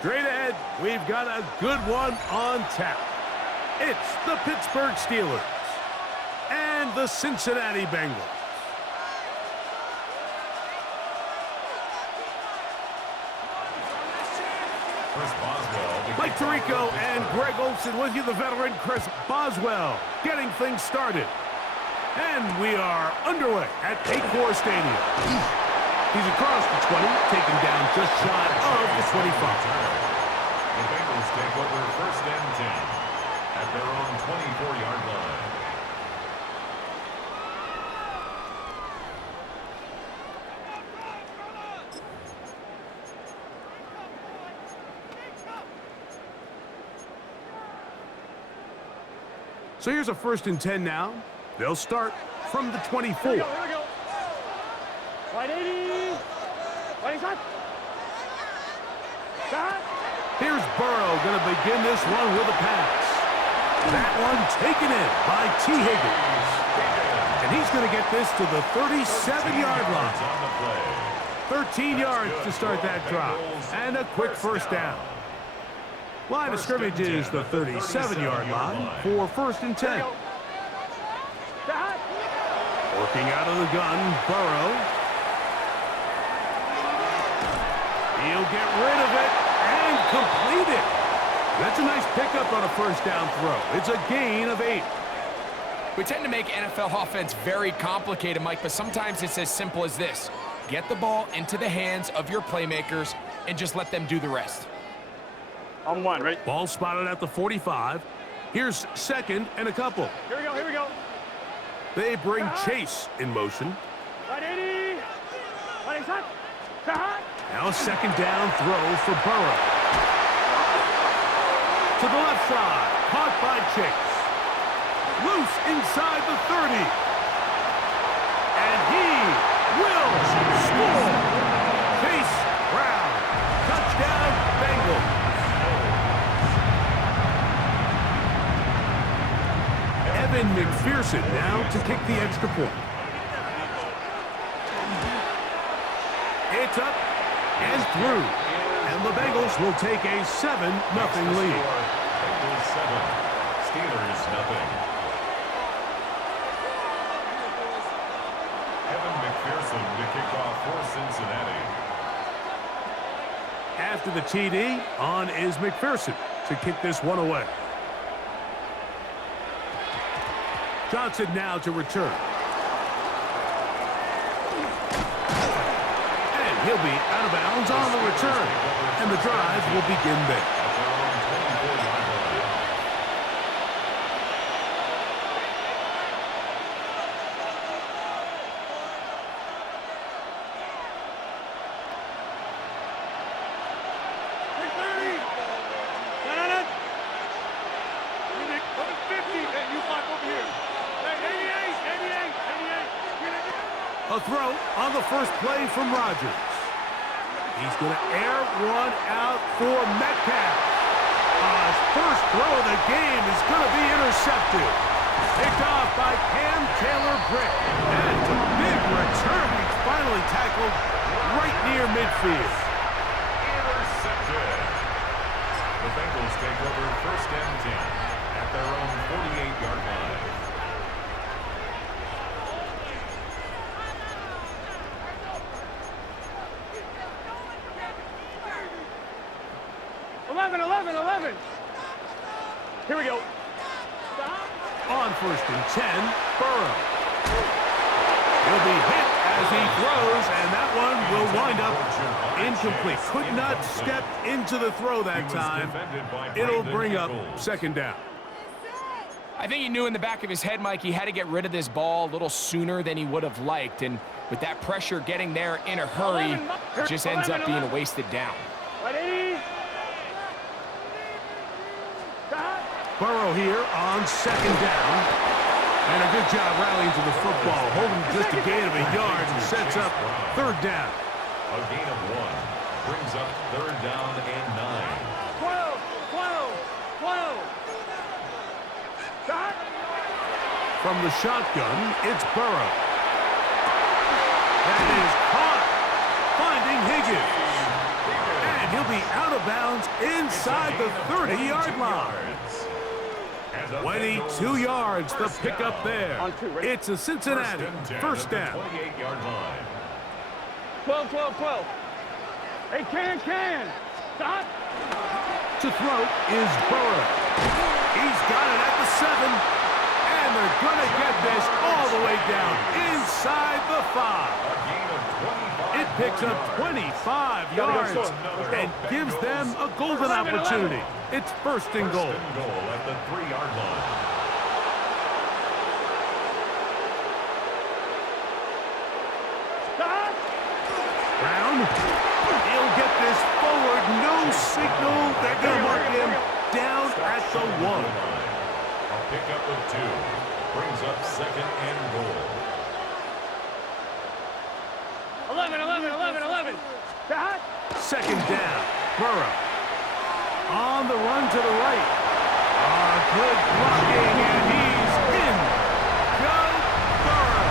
Straight ahead, we've got a good one on tap. It's the Pittsburgh Steelers and the Cincinnati Bengals. Mike Tirico and Greg Olsen with you, the veteran Chris Boswell, getting things started. And we are underway at Acor Stadium. He's across the 20, taken down just shy of the 25. The Bengals take over first and 10 at their own 24-yard line. So here's a first and 10 now. They'll start from the 24. Here we go. 180. 25. Here's Burrow going to begin this one with a pass. That one taken in by T. Higgins. And he's going to get this to the 37-yard line. 13 yards to start that drive. And a quick first down. Line of scrimmage is the 37-yard line for first and 10. Working out of the gun, Burrow. He'll get rid of it and complete it. That's a nice pickup on a first down throw. It's a gain of 8. We tend to make NFL offense very complicated, Mike, but sometimes it's as simple as this. Get the ball into the hands of your playmakers and just let them do the rest. On one, ready? Ball spotted at the 45. Here's second and a couple. Here we go, here we go. They bring Chase in motion. 180. 180. Now a second down throw for Burrow. To the left side, caught by Chase. Loose inside the 30. And he will score. Chase Brown. Touchdown, Bengals. Evan McPherson now to kick the extra point. It's up and through. And the Bengals will take a 7-0 lead. Bengals 7, Steelers 0. Evan McPherson to kick off for Cincinnati. After the TD, on is McPherson to kick this one away. Johnson now to return. And he'll be out of bounds on the return. And the drive will begin there. A throw on the first play from Rodgers. He's going to air one out for Metcalf. His first throw of the game is going to be intercepted. Picked off by Cam Taylor-Britt. And it's a big return. He's finally tackled right near midfield. Intercepted. The Bengals take over first and 10 at their own 48-yard line. 11. Here we go. On first and 10, Burrow. He'll be hit as he throws, and that one will wind up incomplete. Could not step into the throw that time. It'll bring up second down. I think he knew in the back of his head, Mike, he had to get rid of this ball a little sooner than he would have liked. And with that pressure getting there in a hurry, it just ends up being a wasted down. Burrow here on second down. And a good job rallying to the football, holding just a gain of a yard and sets up third down. A gain of 1 brings up third down and 9. 12. From the shotgun, it's Burrow. That is caught, finding Higgins. And he'll be out of bounds inside the 30-yard line. 22 yards, the pickup there. It's a Cincinnati first down. 28-yard line. 12, 12, 12. Hey, can. Stop. To throw is Burrow. He's got it at the 7. And they're going to get this all the way down inside the 5. It picks up 25 yards and gives them a golden opportunity. It's first and goal. First and goal at the 3-yard line. Brown, he'll get this forward, no signal. They're going to mark him down at the 1. A pickup of 2 brings up second and goal. 11. Stop. Second down, Burrow. On the run to the right. Good blocking, and he's in. Go Burrow.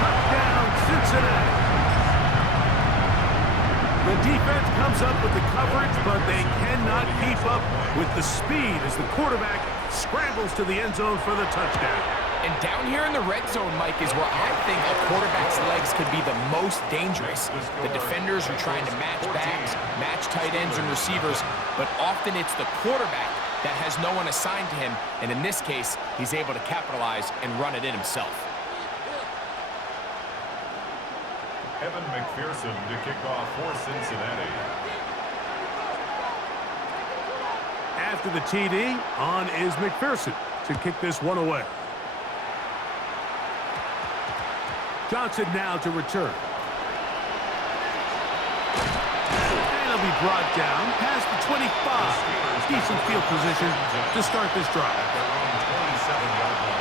Touchdown, Cincinnati. The defense comes up with the coverage, but they cannot keep up with the speed as the quarterback scrambles to the end zone for the touchdown. And down here in the red zone, Mike, is where I think a quarterback's legs could be the most dangerous. The defenders are trying to match backs, match tight ends and receivers, but often it's the quarterback that has no one assigned to him, and in this case, he's able to capitalize and run it in himself. Evan McPherson to kick off for Cincinnati. After the TD, on is McPherson to kick this one away. Johnson now to return. And he'll be brought down past the 25. Decent field position to start this drive. At their own 27-yard line.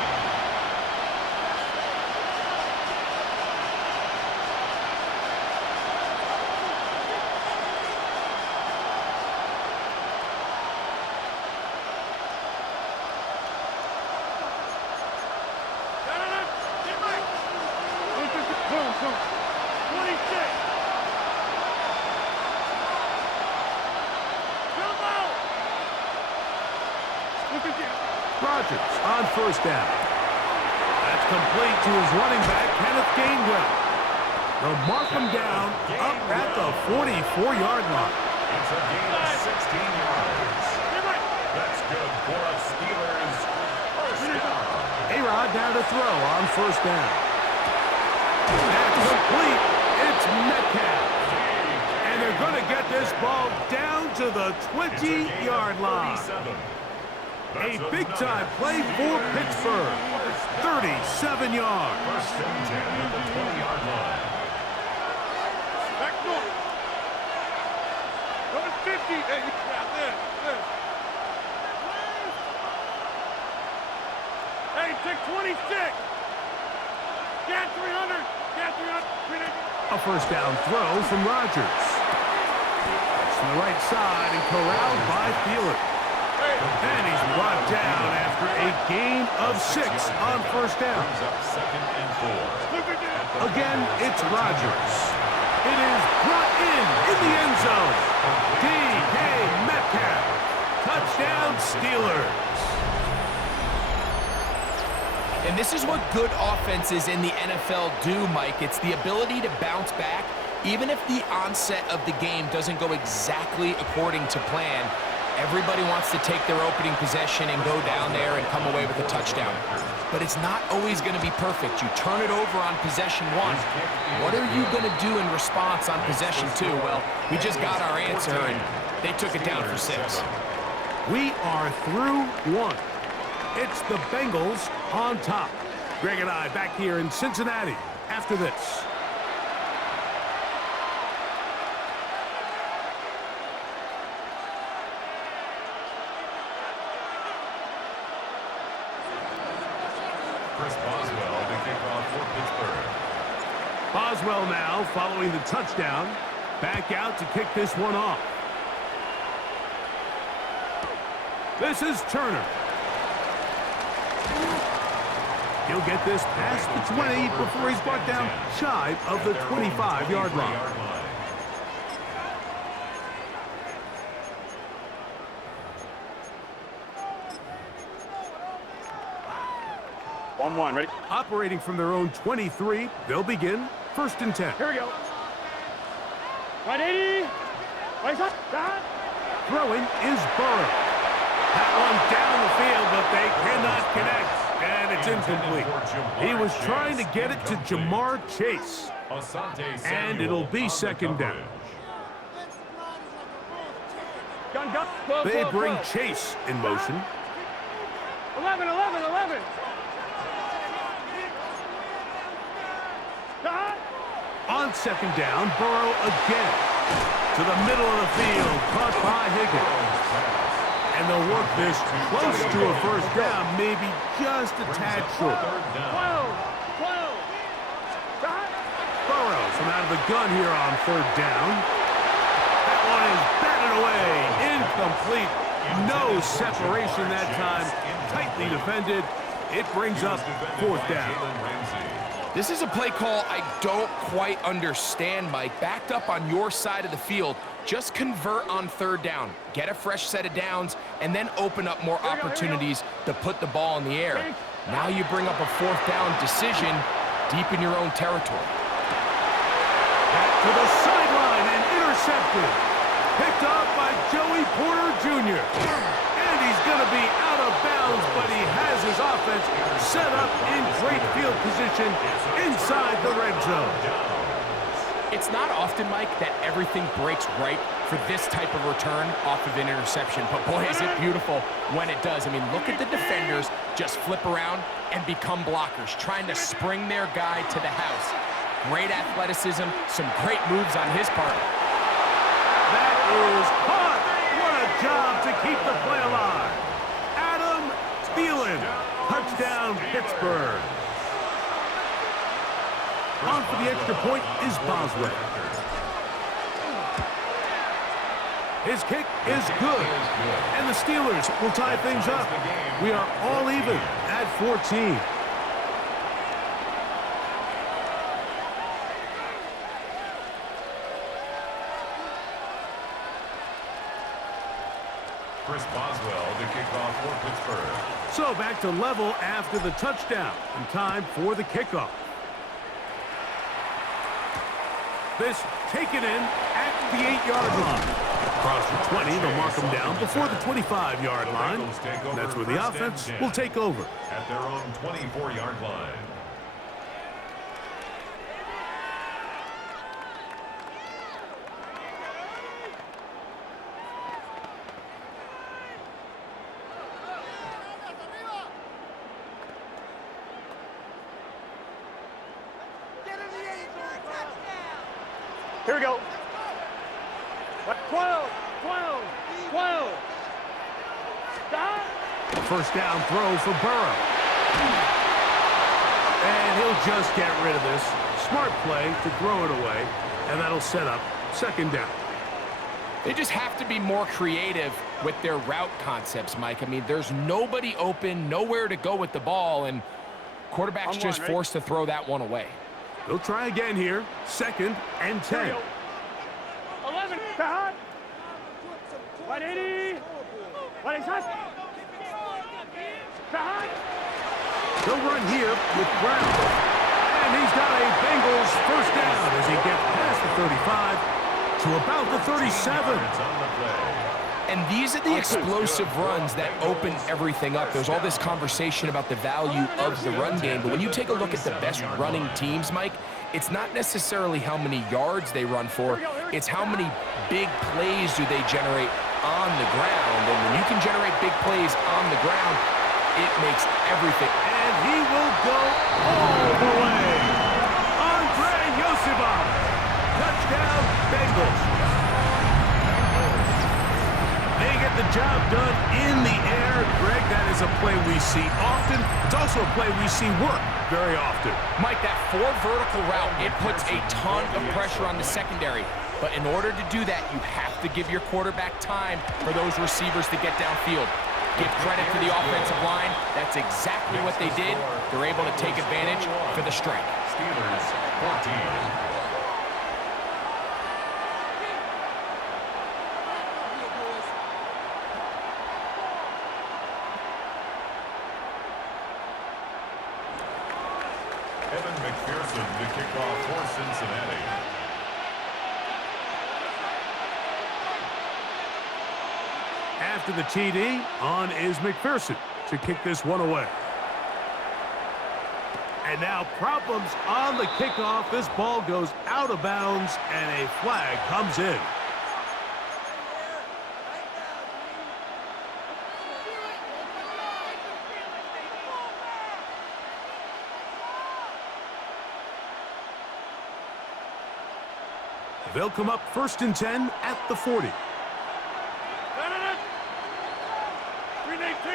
Rodgers on first down. That's complete to his running back, Kenneth Gainwell. They'll mark him down up at the 44-yard line. It's a gain of 16 yards. That's good for a Steelers first down. A-Rod now to throw on first down. That's complete. It's Metcalf. And they're going to get this ball down to the 20-yard line. A big-time play for Pittsburgh. 37 yards. First and 10 at the 20-yard line. Back door. Go to 50. Hey, this. Hey, take 26. Get 300. Get 300. A first down throw from Rodgers. It's to the right side and corralled by Thielen. And he's brought down after a gain of 6 on first down. Brings up second and 4. Again, it's Rodgers. It is brought in the end zone. D.K. Metcalf. Touchdown, Steelers. And this is what good offenses in the NFL do, Mike. It's the ability to bounce back, even if the onset of the game doesn't go exactly according to plan. Everybody wants to take their opening possession and go down there and come away with a touchdown. But it's not always going to be perfect. You turn it over on possession 1. What are you going to do in response on possession 2? Well, we just got our answer, and they took it down for 6. We are through 1. It's the Bengals on top. Greg and I back here in Cincinnati after this. Boswell now following the touchdown. Back out to kick this one off. This is Turner. He'll get this past the 20 before he's brought down shy of the 25-yard line. 1-1, ready? Operating from their own 23, they'll begin 1st and 10. Here we go. 180. Right up. That. Throwing is Burrow. That one down the field, but they cannot connect, and it's incomplete. He was trying to get it to Jamar Chase, and it'll be 2nd down. Gun, gun. Close, They close, bring close. Chase in motion. 11, 11, 11. That. On 2nd down, Burrow again. To the middle of the field, caught by Higgins. And they'll work this close to a 1st down, maybe just a tad short. 12, 12. That. Burrows from out of the gun here on 3rd down. That one is batted away. Incomplete. No separation that time. Tightly defended. It brings up 4th down. This is a play call I don't quite understand, Mike. Backed up on your side of the field, just convert on 3rd down. Get a fresh set of downs, and then open up more opportunities to put the ball in the air. Now you bring up a 4th down decision deep in your own territory. Back to the sideline and intercepted. Picked off by Joey Porter Jr. And he's going to be out of bounds, but he has his offense set up in great field position inside the red zone. It's not often, Mike, that everything breaks right for this type of return off of an interception. But boy, is it beautiful when it does. I mean, look at the defenders just flip around and become blockers, trying to spring their guy to the house. Great athleticism, some great moves on his part. That is caught. What a job to keep the play alive. Adam Thielen. Touchdown, Pittsburgh. On for the extra point is Boswell. His kick is good. And the Steelers will tie things up. We are all even at 14. Chris Boswell to kick off for Pittsburgh. So back to level after the touchdown. And time for the kickoff. This taken in at the 8-yard line. Across the 20, they'll mark them down before the 25-yard line. That's where the offense will take over. At their own 24-yard line. Here we go. 12, 12, 12. Stop. First down throw for Burrow. And he'll just get rid of this. Smart play to throw it away. And that'll set up 2nd down. They just have to be more creative with their route concepts, Mike. I mean, there's nobody open, nowhere to go with the ball, and quarterback's just forced to throw that one away. They'll try again here. 2nd and 10. 11. Stop. 180. 180. Stop. They'll run here with Brown. And he's got a Bengals 1st down as he gets past the 35 to about the 37. And these are the explosive runs that open everything up. There's all this conversation about the value of the run game, but when you take a look at the best running teams, Mike, it's not necessarily how many yards they run for, it's how many big plays do they generate on the ground. And when you can generate big plays on the ground, it makes everything. And he will go all the way. Andre Yosibov. Touchdown, Bengals. They get the job done in the air. Greg, that is a play we see often. It's also a play we see work very often. Mike, that 4 vertical route, it puts a ton of pressure on the secondary. But in order to do that, you have to give your quarterback time for those receivers to get downfield. Give credit to the offensive line. That's exactly what they did. They're able to take advantage for the strike. Steelers 14. Evan McPherson to kick off for Cincinnati. After the TD, on is McPherson to kick this one away. And now problems on the kickoff. This ball goes out of bounds, and a flag comes in. They'll come up 1st and 10 at the 40. 319.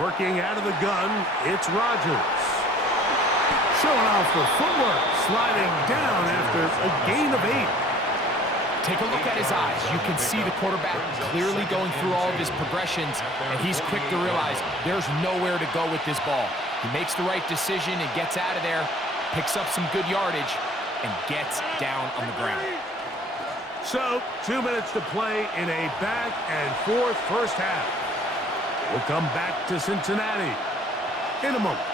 Working out of the gun, it's Rodgers. Showing off for footwork, sliding down after a gain of 8. Take a look at his eyes. You can see the quarterback clearly going through all of his progressions, and he's quick to realize there's nowhere to go with this ball. He makes the right decision and gets out of there, picks up some good yardage, and gets down on the ground. So, 2 minutes to play in a back and forth first half. We'll come back to Cincinnati in a moment.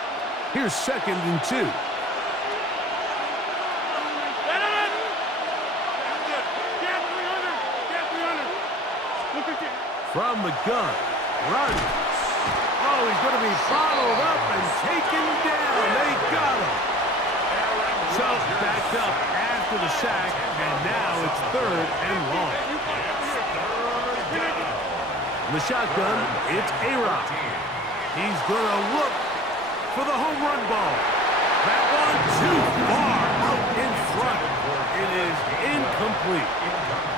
Here's 2nd and 2. From the gun, Rodgers. Oh, he's going to be followed up and taken down. They got him. So, backed up after the sack, and now it's 3rd and long. In the shotgun, it's A-Rod. He's going to look for the home run ball. That one too far out in front. It is incomplete.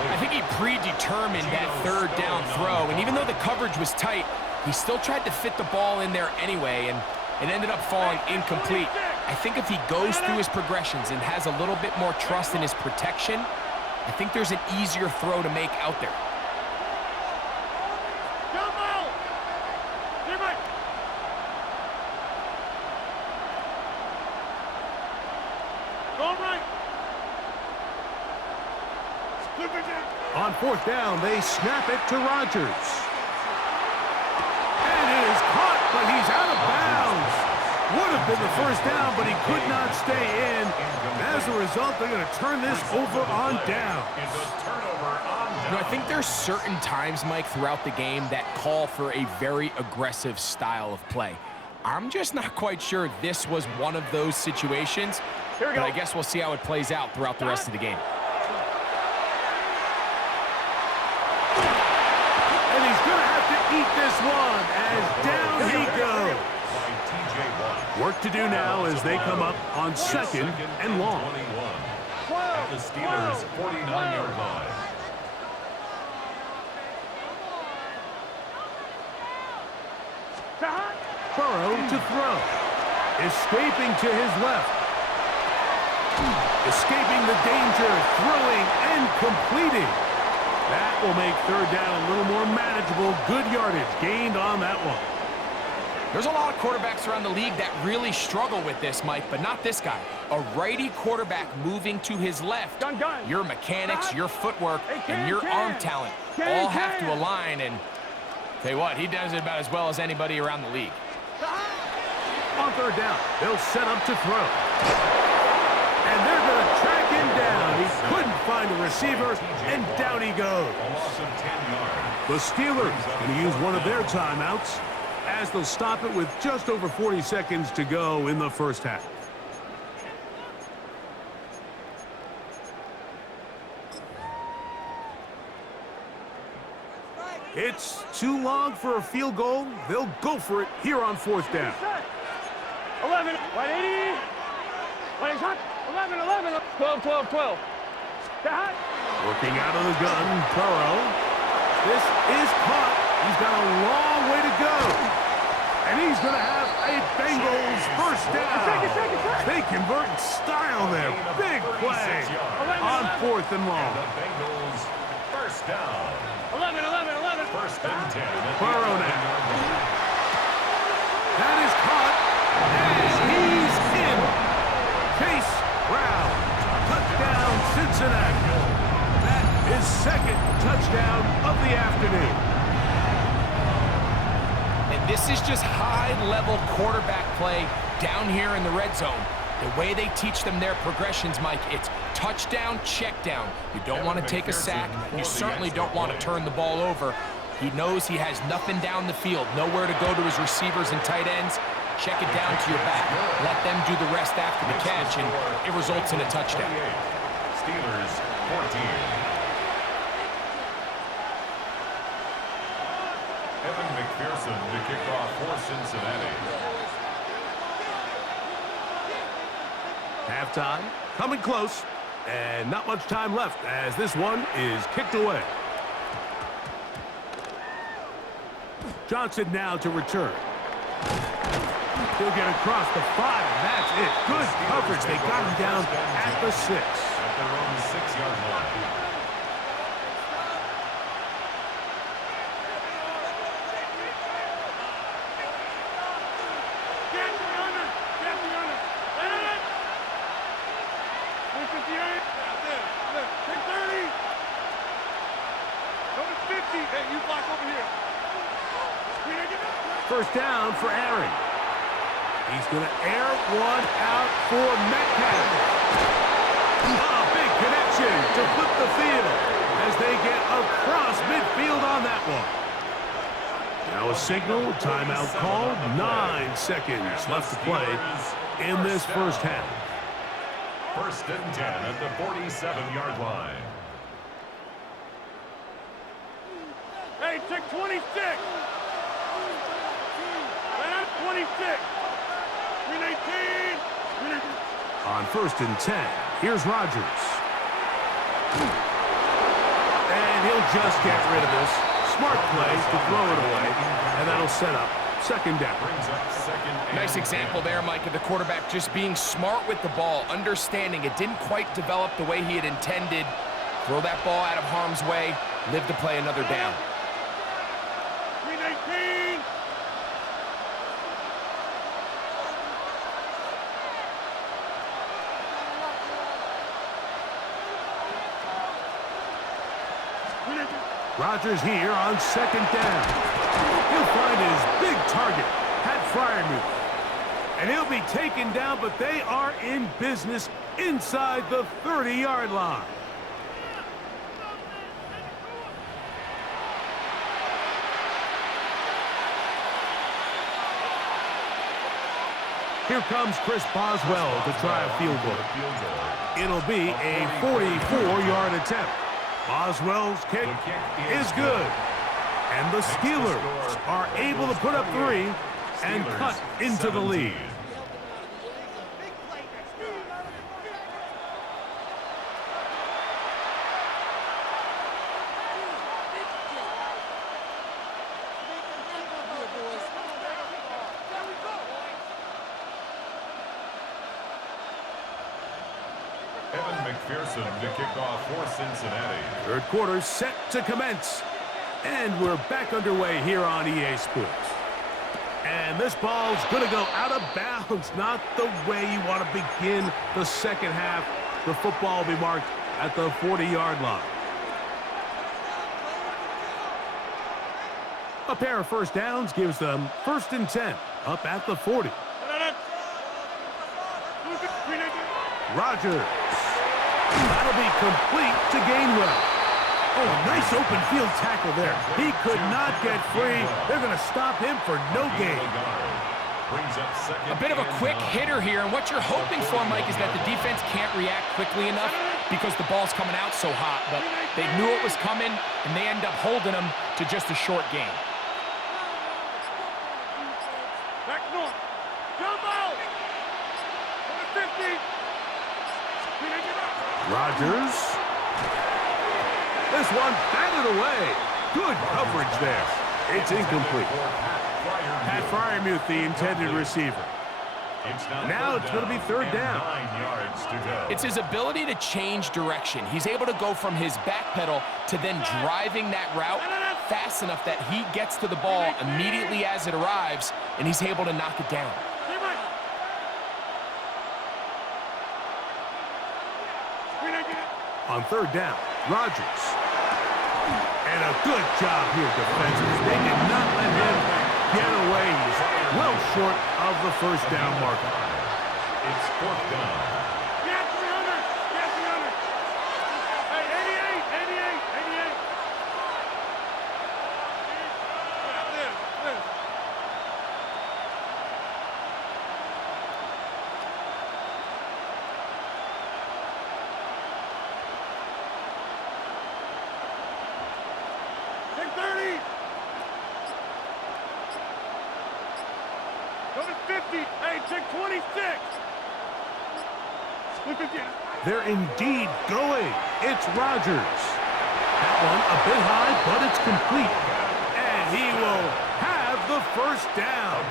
I think he predetermined that 3rd down throw, and even though the coverage was tight, he still tried to fit the ball in there anyway, and it ended up falling incomplete. I think if he goes through his progressions and has a little bit more trust in his protection, I think there's an easier throw to make out there. On 4th down, they snap it to Rodgers. And it is caught, but he's out of bounds. Would have been the 1st down, but he could not stay in. As a result, they're going to turn this over on down. You know, I think there's certain times, Mike, throughout the game that call for a very aggressive style of play. I'm just not quite sure this was one of those situations, but I guess we'll see how it plays out throughout the rest of the game. Eat this one as down he goes. Work to do now as they come up on 2nd and long. At the Steelers' 49-yard line. Burrow to throw. Escaping to his left. Escaping the danger, throwing and completing. That will make 3rd down a little more manageable. Good yardage gained on that one. There's a lot of quarterbacks around the league that really struggle with this, Mike, but not this guy. A righty quarterback moving to his left. Your mechanics, your footwork, and your arm talent all have to align, and tell you what, he does it about as well as anybody around the league. On 3rd down, they'll set up to throw. And they're going to track him down. He couldn't find a receiver, and down he goes. The Steelers going to use one of their timeouts as they'll stop it with just over 40 seconds to go in the first half. It's too long for a field goal. They'll go for it here on 4th down. 11, 180. 11, 11, 12, 12, 12. Working out of the gun, Burrow. This is caught. He's got a long way to go. And he's going to have a Bengals first down. They convert in style there. Big play on 4th and long. The Bengals first down. 11, 11, 11. 1st and 10. Burrow now. That is caught. And he's in. Chase Brown. Touchdown, Cincinnati. That is second touchdown of the afternoon. And this is just high-level quarterback play down here in the red zone. The way they teach them their progressions, Mike, it's touchdown, check down. You don't want to take a sack. You certainly don't want to turn the ball over. He knows he has nothing down the field, nowhere to go to his receivers and tight ends. Check it down to your back. Let them do the rest after the catch, and it results in a touchdown. Steelers 14. Evan McPherson to kick off for Cincinnati. Halftime, coming close, and not much time left as this one is kicked away. Johnson now to return. He'll get across the 5, and that's it. Good coverage. They got him down at the 6. At their own 6-yard line. First down for Aaron. He's going to air one out for Metcalf. A big connection to flip the field as they get across midfield on that one. Now a signal, timeout called. 9 seconds left to play in this first half. First and 10 at the 47-yard line. Hey, take 26. 26. 319. On first and 10, here's Rodgers. And he'll just get rid of this. Smart play to throw it away, and that'll set up second down. Nice example there, Mike, of the quarterback just being smart with the ball, understanding it didn't quite develop the way he had intended. Throw that ball out of harm's way, live to play another down. 319. Rodgers here on second down. He'll find his big target, Pat Freiermuth. And he'll be taken down, but they are in business inside the 30-yard line. Here comes Chris Boswell to try a field goal. It'll be a 44-yard attempt. Boswell's kick is good. And the Steelers are able to put up 3 and cut into the lead. Evan McPherson to kick off for Cincinnati. Third quarter set to commence. And we're back underway here on EA Sports. And this ball's going to go out of bounds. Not the way you want to begin the second half. The football will be marked at the 40-yard line. A pair of first downs gives them first and 10 up at the 40. Rodgers. That'll be complete to Gainwell. Oh, nice open field tackle there. He could not get free. They're going to stop him for no gain. A bit of a quick hitter here, and what you're hoping for, Mike, is that the defense can't react quickly enough because the ball's coming out so hot. But they knew it was coming, and they end up holding them to just a short gain. Back north. Jump out. 50. Rodgers. This one batted away. Good coverage there. It's incomplete. Pat Freiermuth, the intended receiver. Now it's going to be third down. 9 yards to go. It's his ability to change direction. He's able to go from his back pedal to then driving that route fast enough that he gets to the ball immediately as it arrives, and he's able to knock it down. On third down, Rodgers. And a good job here defensively. They did not let him get away. He's well short of the first down marker. It's fourth down. Get 300! Get 300! Hey, 88! 88! 88! This. 30! Go to 50! Hey, take 26! Look at you. They're indeed going. It's Rodgers. That one a bit high, but it's complete. And he will have the first down.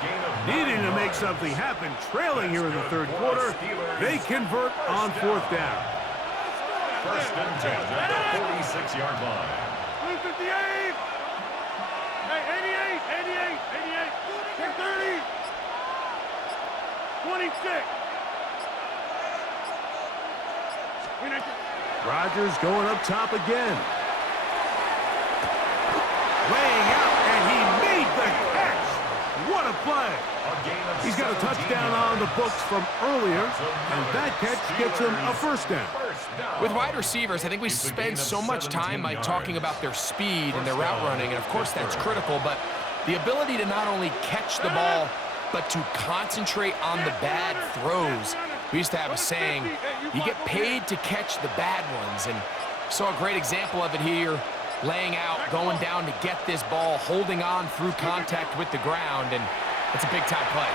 Needing to make something happen, trailing here in the third quarter. They convert on fourth down. First and 10 at the 46-yard line. 58! Hey, 88! 88! 88! Take 30! 26! Rodgers going up top again. Laying out, and he made the catch. What a play. He's got a touchdown on the books from earlier, and that catch gets him a first down. With wide receivers, I think we spend so much time, Mike, talking about their speed and their route running, and of course that's critical, but the ability to not only catch the ball, but to concentrate on the bad throws. We used to have a saying, you get paid to catch the bad ones, and saw a great example of it here, laying out, going down to get this ball, holding on through contact with the ground, and it's a big-time play.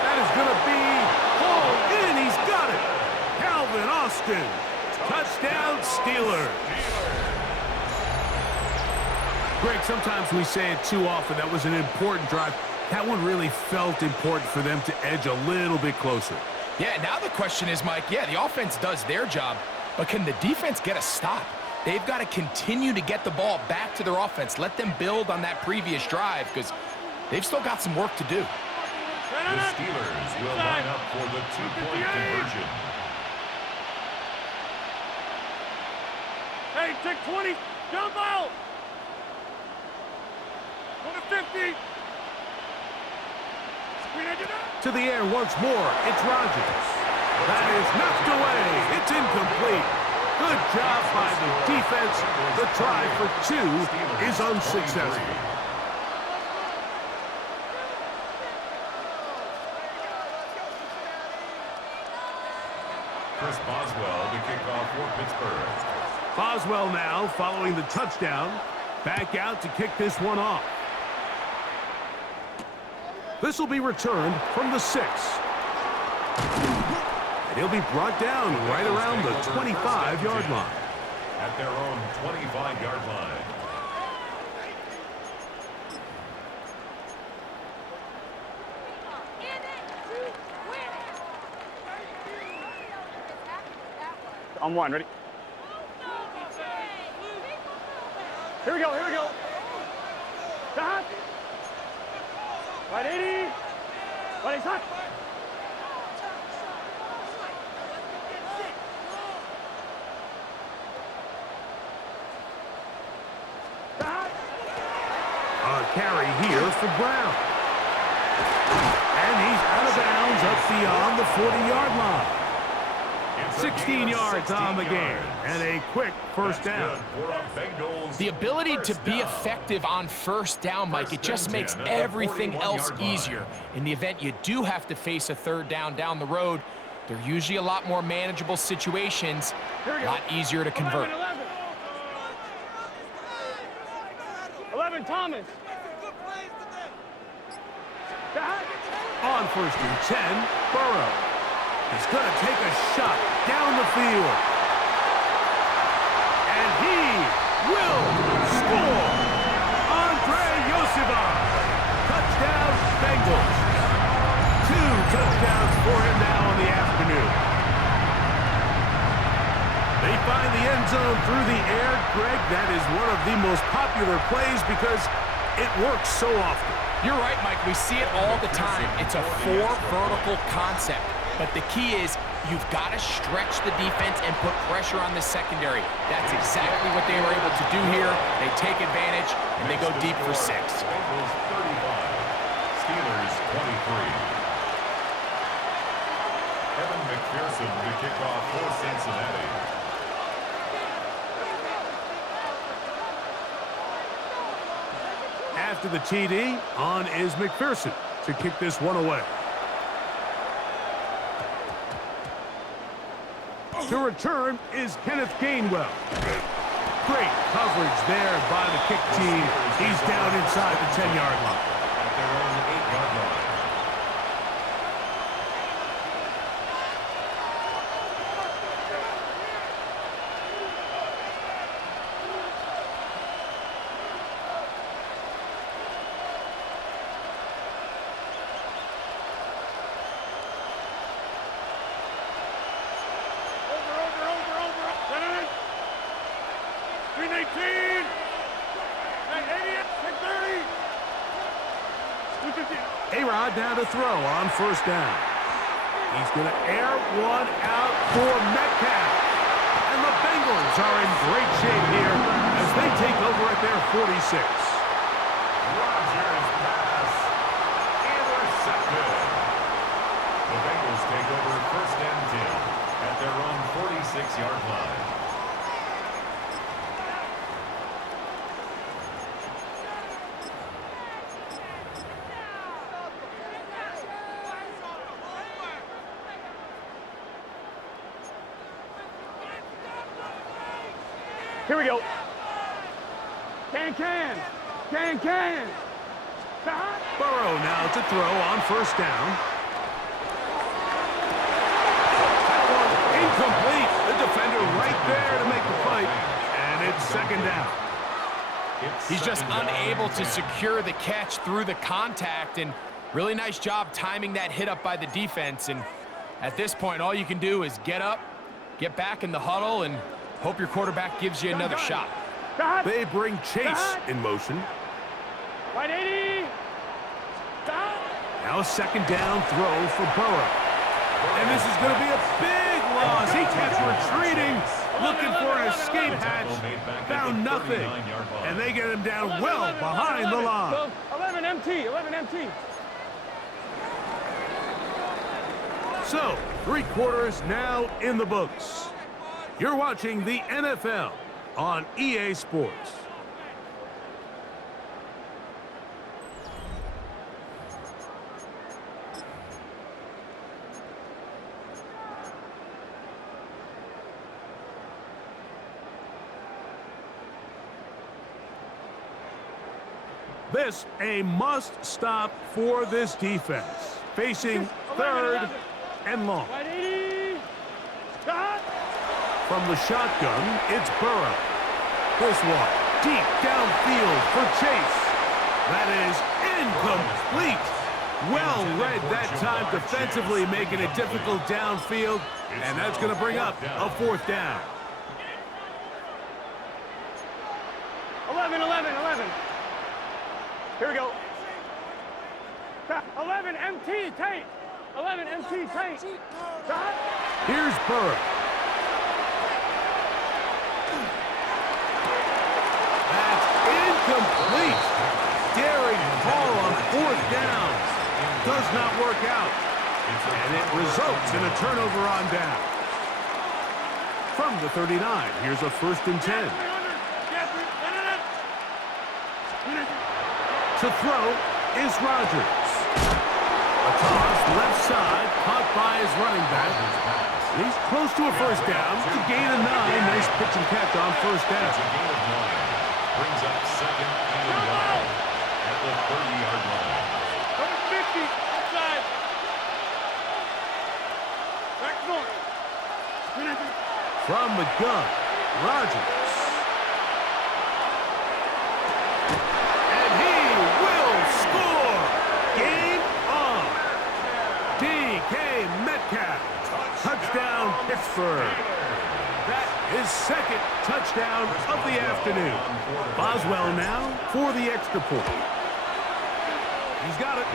That is going to be hauled in. He's got it. Calvin Austin. Touchdown, Steelers. Greg, sometimes we say it too often. That was an important drive. That one really felt important for them to edge a little bit closer. Yeah, now the question is, Mike, yeah, the offense does their job, but can the defense get a stop? They've got to continue to get the ball back to their offense. Let them build on that previous drive because they've still got some work to do. The Steelers will line up for the two-point conversion. Hey, take 20. Jump out. Go to 50. To the air once more. It's Rodgers. That is knocked away. It's incomplete. Good job by the defense. The try for two is unsuccessful. Chris Boswell to kick off for Pittsburgh. Boswell now following the touchdown. Back out to kick this one off. This will be returned from the 6. And he'll be brought down right around the 25-yard line. At their own 25-yard line. On one, ready? Here we go, here we go. Stop. Right 80. Right, hot. A carry here for Brown. And he's out of bounds up beyond the 40-yard line. 16 yards on the game, and a quick first down. The ability to be effective on first down, Mike, it just makes everything else easier. In the event you do have to face a third down the road, they're usually a lot more manageable situations, a lot easier to convert. 11, Thomas. On first and 10, Burrow. He's going to take a shot down the field. And he will score. Andre Yosifov. Touchdown, Bengals. 2 touchdowns for him now in the afternoon. They find the end zone through the air. Greg, that is one of the most popular plays because it works so often. You're right, Mike. We see it all the time. It's a 4 vertical concept. But the key is you've got to stretch the defense and put pressure on the secondary. That's exactly what they were able to do here. They take advantage, and they go deep for 6. Bengals 35, Steelers 23. Evan McPherson to kick off for Cincinnati. After the TD, on is McPherson to kick this one away. To return is Kenneth Gainwell. Great coverage there by the kick team. He's down inside the 10-yard line. At their own 8-yard line. A-Rod now to throw on first down. He's going to air one out for Metcalf. And the Bengals are in great shape here as they take over at their 46. Rodgers pass. Intercepted. The Bengals take over first and 10 at their own 46-yard line. Here we go. Can. Burrow now to throw on first down. That one incomplete. The defender right there to make the play. And it's second down. He's just unable to secure the catch through the contact, and really nice job timing that hit up by the defense. And at this point, all you can do is get up, get back in the huddle, and hope your quarterback gives you another shot. They bring Chase in motion. Right 80. Now a second down throw for Burrow. And this is going to be a big loss. He kept retreating, looking for an escape hatch. Found nothing. And they get him down well behind the line. 11 MT. So, 3 quarters now in the books. You're watching the NFL on EA Sports. This a must-stop for this defense. Facing 3rd and long. Right 80. From the shotgun, it's Burrow. This one, deep downfield for Chase. That is incomplete. Well read that time defensively, making it difficult downfield. And that's going to bring up a 4th down. 11. Here we go. 11 MT Tate. 11 MT Tate. Here's Burrow. That's incomplete. Daring call on 4th down. Does not work out. And it results in a turnover on down. From the 39, here's a 1st and 10. To throw is Rodgers. A toss left side, caught by his running back. He's close to a 1st down. It's a gain of 9. Nice pitch and catch on 1st down. It's a gain of 9. Brings up 2nd and 1 at the 30-yard line. Number 50, outside. Back north. From the gun, Rodgers. And he will score. Game on. DK Metcalf. Touchdown, Pittsburgh. That is his second touchdown of the afternoon. Boswell now for the extra point. He's got it.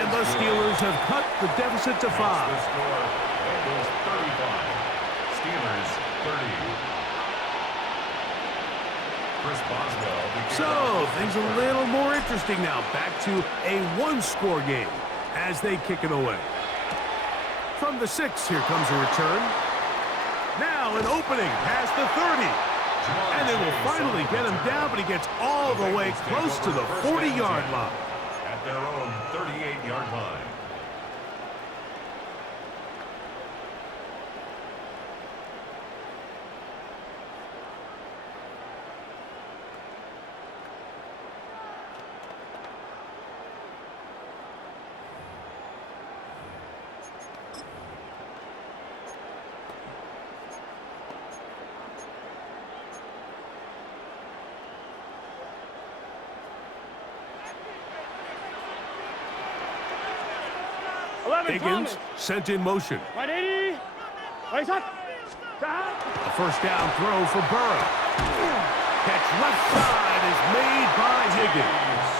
And the Steelers have cut the deficit to 5. The score, Bengals 35, Steelers 30. Chris Boswell. So, things a little more interesting now. Back to a one-score game as they kick it away. From the 6, here comes a return. Now an opening past the 30. And they will finally get him down, but he gets all the way close to the 40-yard line. At their own 38-yard line. Higgins sent in motion. 180. Right shot. A first down throw for Burrow. Catch left side is made by Higgins.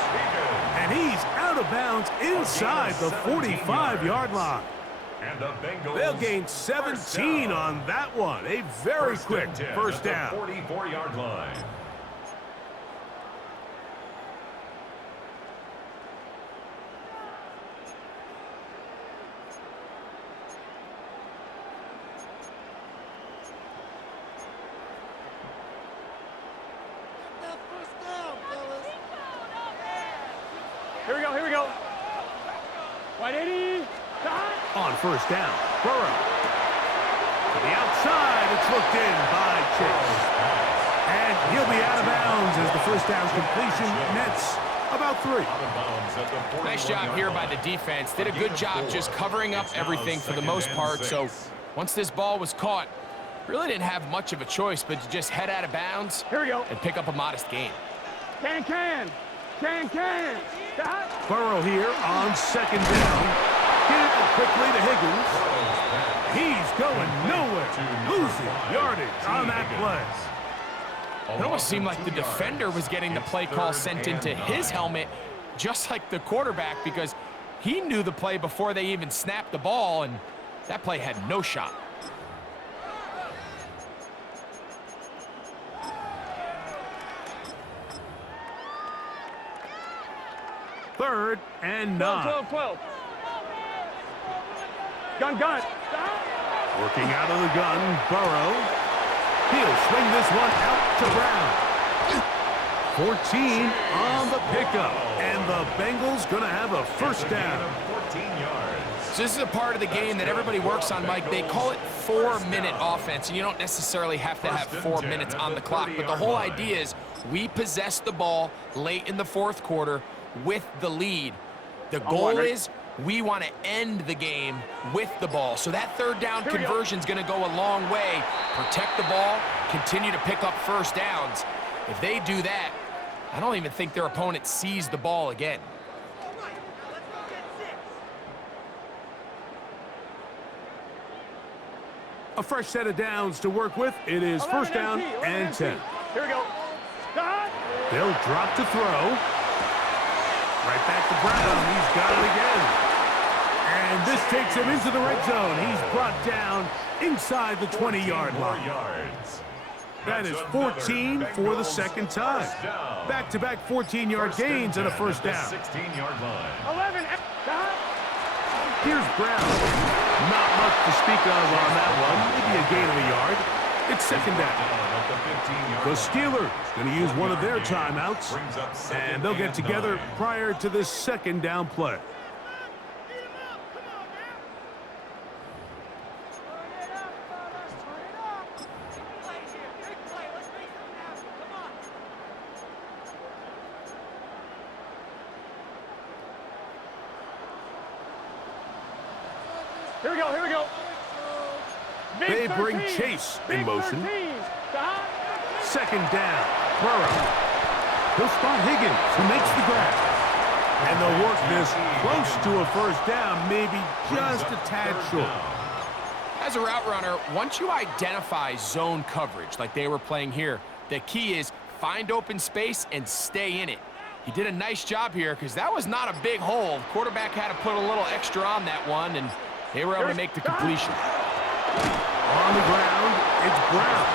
And he's out of bounds inside the 45-yard line. And the Bengals, They'll gain 17 on that one. A very quick first down. 44-yard line. Here we go. 180. On first down, Burrow. To the outside, it's looked in by Chase. And he'll be out of bounds as the first down completion nets about 3. Nice job here by the defense. Did a good job just covering up everything for the most part. So once this ball was caught, really didn't have much of a choice but to just head out of bounds Here we go. and pick up a modest gain. Can. Burrow here on second down. Get it quickly to Higgins. He's going nowhere. Losing yardage on that play. It almost seemed like the defender was getting the play call sent into his helmet, just like the quarterback, because he knew the play before they even snapped the ball, and that play had no shot. Third and 9. 12. Gun. Working out of the gun, Burrow. He'll swing this one out to Brown. 14 on the pickup. And the Bengals going to have a first down. 14 yards. So this is a part of the game that everybody works on, Mike. They call it 4-minute offense, and you don't necessarily have to have 4 minutes on the clock. But the whole idea is we possess the ball late in the fourth quarter with the lead. The goal is we want to end the game with the ball. So that third down conversion is going to go a long way. Protect the ball, continue to pick up first downs. If they do that, I don't even think their opponent sees the ball again. A fresh set of downs to work with. It is first down and 10. Here we go. They'll drop to throw. Right back to Brown. He's got it again. And this takes him into the red zone. He's brought down inside the 20-yard line. That is 14 for the second time. Back-to-back 14-yard gains and a first down. 16-yard line. 11. Here's Brown. Not much to speak of on that one. Maybe a gain of a yard. It's second down. The Steelers going to use one of their timeouts, and they'll get together prior to this second down play. Here we go. They bring Chase in motion. Second down, Burrow. He'll spot Higgins, who makes the grab. And they'll work this close to a first down, maybe just a tad short. as a route runner, once you identify zone coverage like they were playing here, the key is find open space and stay in it. He did a nice job here because that was not a big hole. The quarterback had to put a little extra on that one, and they were able to make the completion. On the ground, it's Brown.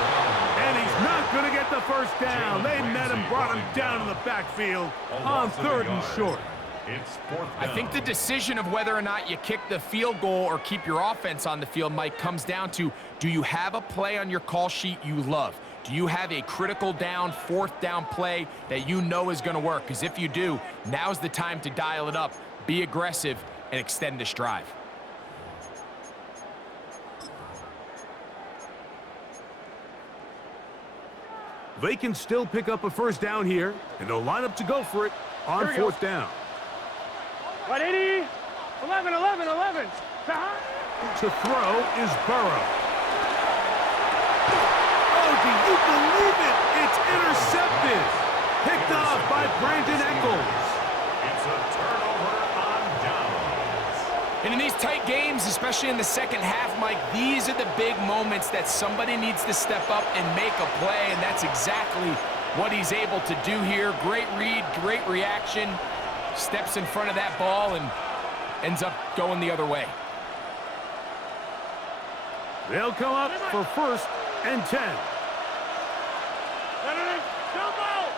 And he's not going to get the first down. They met him, brought him down in the backfield on 3rd and short. It's 4th down. I think the decision of whether or not you kick the field goal or keep your offense on the field, Mike, comes down to, do you have a play on your call sheet you love? Do you have a critical down, 4th down play that you know is going to work? Because if you do, now's the time to dial it up, be aggressive, and extend this drive. They can still pick up a first down here, and they'll line up to go for it on 4th down. 180, 11, 11, 11. To throw is Burrow. Oh, do you believe it? It's intercepted. Picked off by Brandon Echols. It's a turnover on downs. And in these tight games, especially in the second half, Mike, these are the big moments that somebody needs to step up and make a play, and that's exactly what he's able to do here. Great read, great reaction. Steps in front of that ball and ends up going the other way. They'll come up for 1st and 10. Jump out!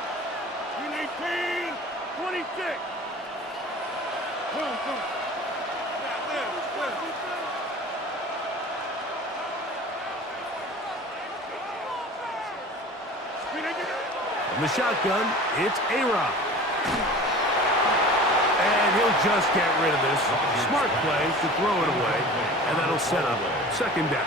You need 26. Boom, boom. From the shotgun, it's A-Rod. And he'll just get rid of this. Smart play to throw it away, and that'll set up 2nd down.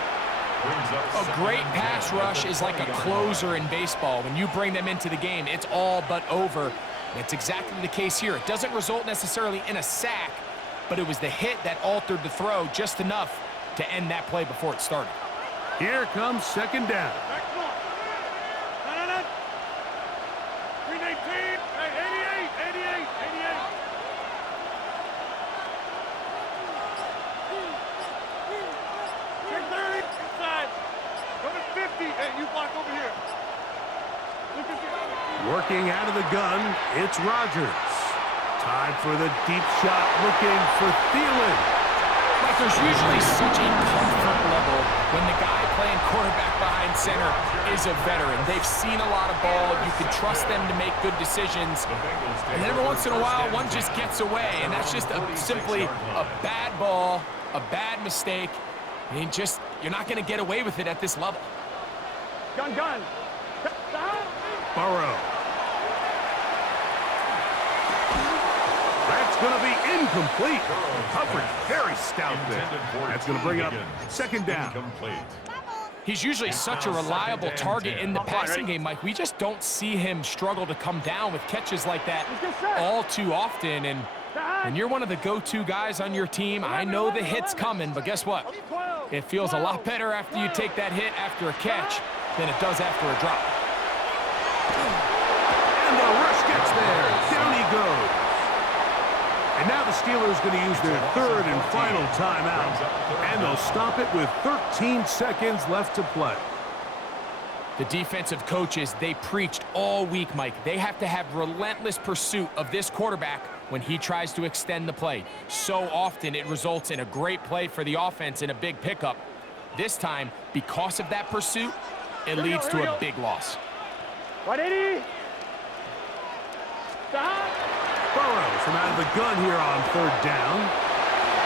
A great pass rush is like a closer in baseball. When you bring them into the game, it's all but over. That's exactly the case here. It doesn't result necessarily in a sack, but it was the hit that altered the throw just enough to end that play before it started. Here comes 2nd down. 50. Hey, you block over here. Working out of the gun, it's Rodgers. Time for the deep shot, looking for Thielen. Like, there's usually such a comfort level when the guy playing quarterback behind center is a veteran. They've seen a lot of ball. You can trust them to make good decisions. And then every once in a while, one just gets away, and that's just simply a bad ball, a bad mistake. And you're not going to get away with it at this level. Gun. Burrow. That's going to be incomplete. Coverage very stout there. That's going to bring up 2nd down. He's usually such a reliable target in the passing game, Mike. We just don't see him struggle to come down with catches like that all too often. And you're one of the go-to guys on your team. I know the hit's coming, but guess what? It feels a lot better after you take that hit after a catch than it does after a drop. And the rush gets there. Down he goes. And now the Steelers going to use their 3rd and final timeout. And they'll stop it with 13 seconds left to play. The defensive coaches, they preached all week, Mike. They have to have relentless pursuit of this quarterback when he tries to extend the play. So often it results in a great play for the offense and a big pickup. This time, because of that pursuit, it leads to a big loss. 180. Burrow from out of the gun here on 3rd down.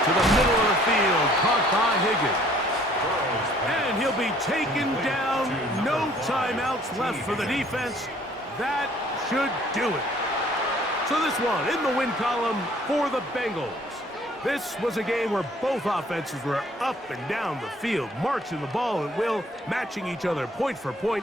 To the middle of the field, caught by Higgins. And he'll be taken down. No timeouts left for the defense. That should do it. So this one in the win column for the Bengals. This was a game where both offenses were up and down the field, marching the ball at will, matching each other point for point.